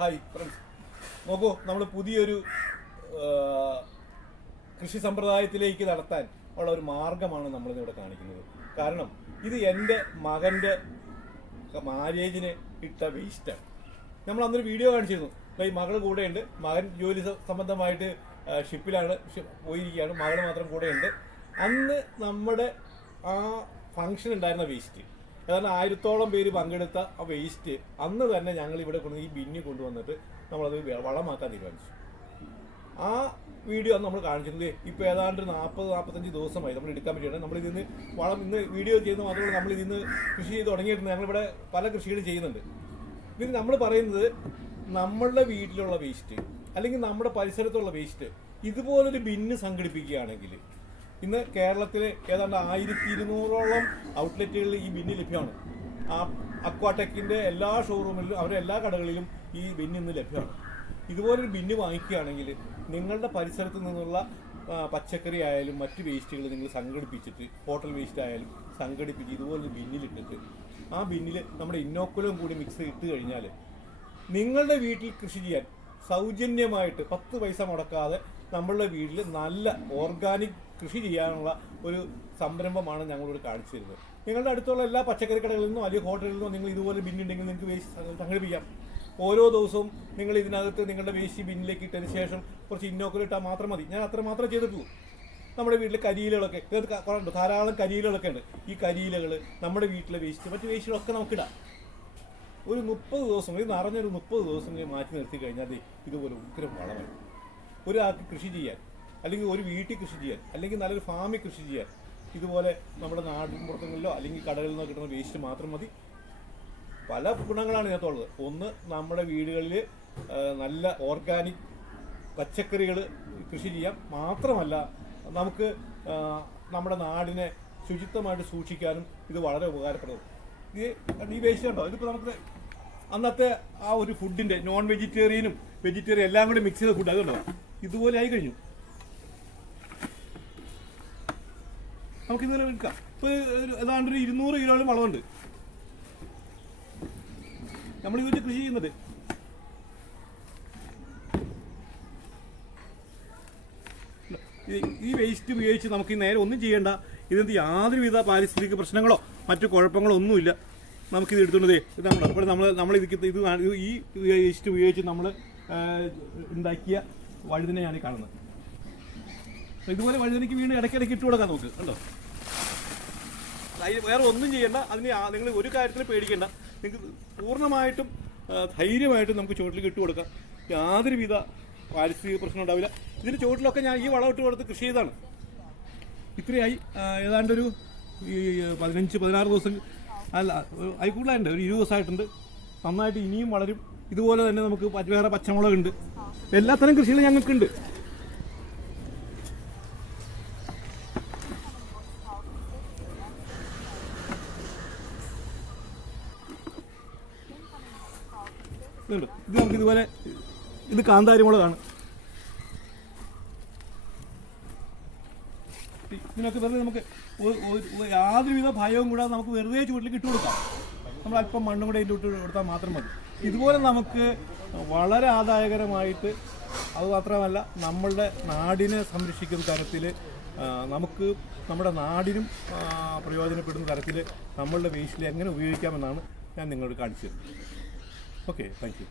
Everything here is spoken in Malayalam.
ഹായ് ഫ്രണ്ട്സ് നോക്കൂ നമ്മൾ പുതിയൊരു കൃഷി സമ്പ്രദായത്തിലേക്ക് നടത്താൻ ഉള്ള ഒരു മാർഗമാണ് നമ്മളിന്നിവിടെ കാണിക്കുന്നത്. കാരണം ഇത് എന്റെ മകന്റെ മാരേജിന് ഇട്ട വേസ്റ്റാണ് നമ്മൾ അന്നൊരു വീഡിയോ കാണിച്ചിരുന്നു. ദാ ഈ മകൾ കൂടെയുണ്ട്. മകൻ ജോലി സംബന്ധമായിട്ട് ഷിപ്പിലാണ് പോയിരിക്കുകയാണ്. മകൾ മാത്രം കൂടെയുണ്ട്. അന്ന് നമ്മുടെ ആ ഫങ്ഷൻ ഉണ്ടായിരുന്ന വേസ്റ്റ് ഏതാണ്ട് ആയിരത്തോളം പേര് പങ്കെടുത്ത ആ വേസ്റ്റ് അന്ന് തന്നെ ഞങ്ങൾ ഇവിടെ കൊണ്ട് ഈ ബിന്നി കൊണ്ടുവന്നിട്ട് നമ്മളത് വളമാക്കാൻ തീരുമാനിച്ചു. ആ വീഡിയോ നമ്മൾ കാണിച്ചിരുന്നത് ഇപ്പോൾ ഏതാണ്ട് നാൽപ്പത് നാൽപ്പത്തഞ്ച് ദിവസമായി നമ്മൾ എടുക്കാൻ പറ്റിയാണ് നമ്മൾ ഇതിന്ന് വളം ഇന്ന് വീഡിയോ ചെയ്യുന്ന മാത്രമല്ല നമ്മൾ ഇതിന്ന് കൃഷി ചെയ്ത് തുടങ്ങിയിട്ടുണ്ട്. ഞങ്ങളിവിടെ പല കൃഷികളും ചെയ്യുന്നുണ്ട്. ഇതിന് നമ്മൾ പറയുന്നത് നമ്മളുടെ വീട്ടിലുള്ള വേസ്റ്റ് അല്ലെങ്കിൽ നമ്മുടെ പരിസരത്തുള്ള വേസ്റ്റ് ഇതുപോലൊരു ബിന്ന് സംഘടിപ്പിക്കുകയാണെങ്കിൽ ഇന്ന് കേരളത്തിൽ ഏതാണ്ട് ആയിരത്തി ഇരുന്നൂറോളം ഔട്ട്ലെറ്റുകളിൽ ഈ ബിന്നി ലഭ്യമാണ്. ആ അക്വാടെക്കിന്റെ എല്ലാ ഷോറൂമിലും അവരുടെ എല്ലാ കടകളിലും ഈ ബിന്ന് ഇന്ന് ലഭ്യമാണ്. ഇതുപോലൊരു ബിന്ന് വാങ്ങിക്കുകയാണെങ്കിൽ നിങ്ങളുടെ പരിസരത്ത് നിന്നുള്ള പച്ചക്കറി ആയാലും മറ്റ് വേസ്റ്റുകൾ നിങ്ങൾ സംഘടിപ്പിച്ചിട്ട് ഹോട്ടൽ വേസ്റ്റ് ആയാലും സംഘടിപ്പിച്ച് ഇതുപോലൊരു ബിന്നിലിട്ടിട്ട് ആ ബിന്നിൽ നമ്മുടെ ഇന്നോക്കുലം കൂടി മിക്സ് ഇട്ട് കഴിഞ്ഞാൽ നിങ്ങളുടെ വീട്ടിൽ കൃഷി ചെയ്യാൻ സൗജന്യമായിട്ട് പത്ത് പൈസ മുടക്കാതെ നമ്മളുടെ വീട്ടിൽ നല്ല ഓർഗാനിക് കൃഷി ചെയ്യാനുള്ള ഒരു സംരംഭമാണ് ഞങ്ങളിവിടെ കാണിച്ചു തരുന്നത് നിങ്ങളുടെ അടുത്തുള്ള എല്ലാ പച്ചക്കറി കടകളിൽ നിന്നും അല്ലെങ്കിൽ ഹോട്ടലിൽ നിന്നോ നിങ്ങൾ ഇതുപോലെ ബിന്നുണ്ടെങ്കിൽ നിങ്ങൾക്ക് വേസ്റ്റ് സംഘടിപ്പിക്കാം. ഓരോ ദിവസവും നിങ്ങൾ ഇതിനകത്ത് നിങ്ങളുടെ വേസ്റ്റ് ബിന്നിലേക്ക് ഇട്ടതിന് ശേഷം കുറച്ച് ഇന്നോക്കുലം ഇട്ടാൽ മാത്രം മതി. ഞാൻ അത്ര മാത്രമേ ചെയ്തിട്ടുള്ളൂ. നമ്മുടെ വീട്ടിൽ കരിയിലകളൊക്കെ ഇത് കുറേ ഉണ്ട്. ധാരാളം കരിയിലകളൊക്കെ ഉണ്ട്. ഈ കരിയിലകൾ നമ്മുടെ വീട്ടിലെ വേസ്റ്റ് മറ്റു വേസ്റ്റുകളൊക്കെ നമുക്കിടാം ഒരു മുപ്പത് ദിവസം ഇത് നിറഞ്ഞൊരു മുപ്പത് ദിവസം മാറ്റി നിർത്തി കഴിഞ്ഞാൽ ഇതുപോലെ ഉഗ്രം വളമായി ഒരാൾക്ക് കൃഷി ചെയ്യാൻ അല്ലെങ്കിൽ ഒരു വീട്ടിൽ കൃഷി ചെയ്യാൻ അല്ലെങ്കിൽ നല്ലൊരു ഫാമിൽ കൃഷി ചെയ്യാൻ ഇതുപോലെ നമ്മുടെ നാടിൻ പുറത്തുങ്ങളിലോ അല്ലെങ്കിൽ കടകളിൽ നിന്നോ കിട്ടുന്ന വേസ്റ്റ് മാത്രം മതി. പല ഗുണങ്ങളാണ് ഇതിനകത്തുള്ളത് ഒന്ന് നമ്മുടെ വീടുകളിൽ നല്ല ഓർഗാനിക് പച്ചക്കറികൾ കൃഷി ചെയ്യാം മാത്രമല്ല നമുക്ക് നമ്മുടെ നാടിനെ ശുചിത്വമായിട്ട് സൂക്ഷിക്കാനും ഇത് വളരെ ഉപകാരപ്രദം ഇത് ഈ വേസ്റ്റ് ഉണ്ടോ ഇതിപ്പോൾ നമുക്ക് അന്നത്തെ ആ ഒരു ഫുഡിന്റെ നോൺ വെജിറ്റേറിയനും വെജിറ്റേറിയൻ എല്ലാം കൂടി മിക്സ് ചെയ്ത ഫുഡ് അതുണ്ടോ ഇതുപോലെ ആയി കഴിഞ്ഞു. നമുക്ക് ഇതുപോലെ വിൽക്കാം ഇപ്പോൾ ഏതാണ്ട് ഒരു ഇരുന്നൂറ് കിലോയും വളമുണ്ട് നമ്മൾ ഇത് വെച്ച് കൃഷി ചെയ്യുന്നത്. ഈ- വേസ്റ്റ് ഉപയോഗിച്ച് നമുക്ക് ഈ നേരെ ഒന്നും ചെയ്യേണ്ട ഇതിനകത്ത് യാതൊരുവിധ പാരിസ്ഥിതിക പ്രശ്നങ്ങളോ മറ്റു കുഴപ്പങ്ങളോ ഒന്നുമില്ല. നമുക്കിത് എടുത്തുകൊണ്ട് ഇത് നമ്മൾ അപ്പോൾ നമ്മൾ നമ്മൾ ഇത് ഇത് ഇത് ഈ വേസ്റ്റ് ഉപയോഗിച്ച് നമ്മൾ ഉണ്ടാക്കിയ വഴുതിനെയാണ് ഈ കാണുന്നത്. അപ്പോൾ ഇതുപോലെ വഴുതിനയ്ക്ക് വീണ് ഇടയ്ക്കിടയ്ക്ക് ഇട്ട് കൊടുക്കാൻ നോക്ക് കണ്ടോ? അതിന് വേറെ ഒന്നും ചെയ്യണ്ട. അതിന് നിങ്ങൾ ഒരു കാര്യത്തിൽ പേടിക്കേണ്ട. നിങ്ങൾക്ക് പൂർണമായിട്ടും ധൈര്യമായിട്ട് നമുക്ക് ചുവട്ടിൽ ഇട്ട് കൊടുക്കാം. യാതൊരുവിധ പാരിസ്ഥിതിക പ്രശ്നം ഉണ്ടാവില്ല. ഇതിന് ചുവട്ടിലൊക്കെ ഞാൻ ഈ വളം ഇട്ട് കൊടുത്ത് കൃഷി ചെയ്താണ് ഇത്രയായി. ഏതാണ്ടൊരു ഈ പതിനഞ്ച് പതിനാറ് ദിവസം അല്ല കൂടുതലായിട്ടുണ്ട്. ഒരു ഇരുപത് ദിവസമായിട്ടുണ്ട്. നന്നായിട്ട് ഇനിയും വളരും. ഇതുപോലെ തന്നെ നമുക്ക് വേറെ വേറെ പച്ചമുളകുണ്ട്. എല്ലാത്തരം കൃഷികളും ഞങ്ങൾക്കുണ്ട്. ഇത് നമുക്ക് ഇതുപോലെ ഇത് കാന്താരി മുളകാണ് ഇതിനൊക്കെ വെറുതെ നമുക്ക് യാതൊരുവിധ ഭയവും കൂടാതെ നമുക്ക് വെറുതെ ചൂട്ടിൽ കിട്ടുകൊടുക്കാം കൊടുക്കാം നമ്മൾ അല്പം മണ്ണും കൂടെ ഇതിന്റെ ഇട്ട് കൊടുത്താൽ മാത്രം മതി. ഇതുപോലെ നമുക്ക് വളരെ ആദായകരമായിട്ട് അത് മാത്രമല്ല നമ്മളുടെ നാടിനെ സംരക്ഷിക്കുന്ന തരത്തിൽ നമുക്ക് നമ്മുടെ നാടിനും പ്രയോജനപ്പെടുന്ന തരത്തിൽ നമ്മളുടെ വേസ്റ്റിൽ എങ്ങനെ ഉപയോഗിക്കാമെന്നാണ് ഞാൻ നിങ്ങളോട് കാണിച്ചത് ഓക്കെ താങ്ക്